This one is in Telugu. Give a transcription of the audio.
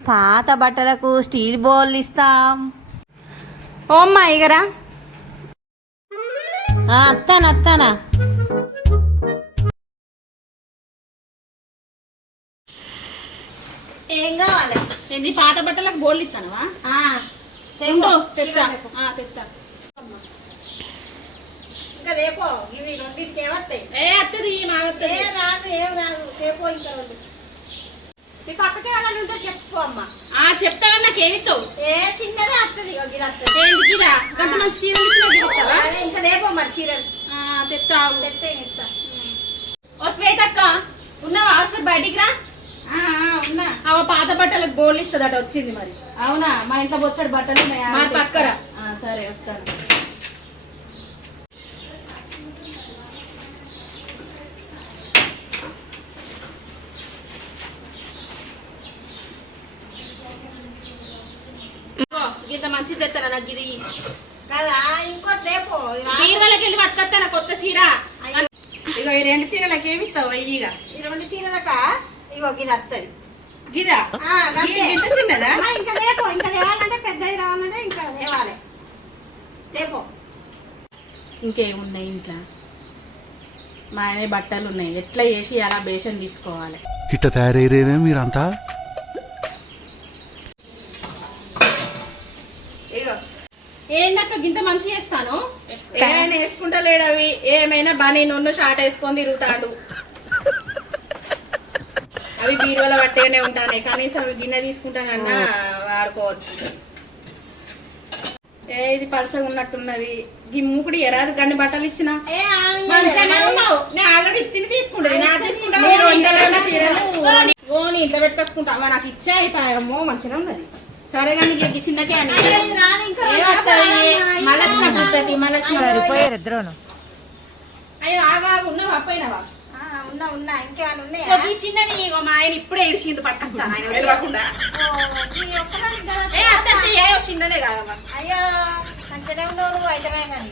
పాత బట్టలకు స్టీల్ బౌల్ ఇస్తాం. ఓ అమ్మా ఇగరా. ఆ, అత్తాను అత్తానా. ఏం కావాలి? ఏంది పాత బట్టలకు బోర్లు ఇస్తానవా. తెచ్చా? తెచ్చా. ఇంకా రేపో ఇవి రెండింటికి ఏమత్తాయి ఏ అత్తది మా అత్తది. ఏం రాదు ఏం రాదు. రేపో ఇంకా మీ పక్కకి ఉంటే అమ్మ. ఆ నాకు ఏమిస్తావు ఏ చిన్నదే వస్తుంది ఇగో గిది వస్తుంది ఏంటి గిరా? గంట మన చీరలు ఇచ్చినా గిరిస్తావా అదే ఇంకా రేపో మరి సీరియల్ ఆ, తెత్తావు తెస్తే ఇస్తా. ఓ శ్వేతక్క ఉన్నావా? అసలు బయటికి రా. ఉన్నా. అవ పాత బట్టలకు బోర్లు ఇస్తుందట వచ్చింది మరి. అవునా? మా ఇంట్లో బొచ్చడు బట్టలు. ఆ, సరే వస్తాను. ఇంత మంచిది తెస్తాను నాకు ఇది? కదా? ఇంకోటి రేపు బీరువాలకి వెళ్ళి పట్టుకొస్తాను కొత్త చీర? ఇగో ఈ రెండు చీరలకి ఏమి ఇస్తావు? ఇదిగా ఈ రెండు చీరలక? ఇగో గిది వస్తుంది గిదా. ఇది చిన్నదా? ఇంకా రేపు ఇంకా తేవాలంటే పెద్దది రావాలంటే ఇంకా తేవాలి. రేపు ఇంకేమున్నాయి ఇంట్లో? మా ఆయన బట్టలు ఉన్నాయి ఎట్లా చేసి అలా బేషన్ తీసుకోవాలి? ఇట్ట తయారయ్యేనే మీరంతా? ఇగో. ఏందక్క గింత మంచి చేస్తాను? ఏమైనా వేసుకుంటా లేడు అవి. ఏమైనా బనీ నన్ను షార్ట్ వేసుకొని తిరుగుతాడు. అవి బీరువాల పట్టేనే ఉంటానే. కనీసం అవి గిన్నె తీసుకుంటానన్నా వాడుకోవచ్చు. ఏ ఇది పలసగా ఉన్నట్టున్నది. ఈ మూకుడు ఎరాదు గన్ని బట్టలు ఇచ్చిన? తీసుకుంటా. ఇంట్లో పెట్టుకొచ్చుకుంటావా నాకు ఇచ్చా అయిపోయామో మంచిగా ఉన్నది. సరే కానీ నీకు అయ్యో, ఆగా ఉన్నావా? పోయినావా? ఆ, ఉన్నా ఉన్నా ఇంకేమైనా ఉన్నాయా? ఈ చిన్నది ఇగో మా ఆయన ఇప్పుడే ఇడిచిండు పట్టుకుంటాను ఆయన కదా. ఏ అత్త చిన్నదే కాదమ్మా. అయ్యో కానీ.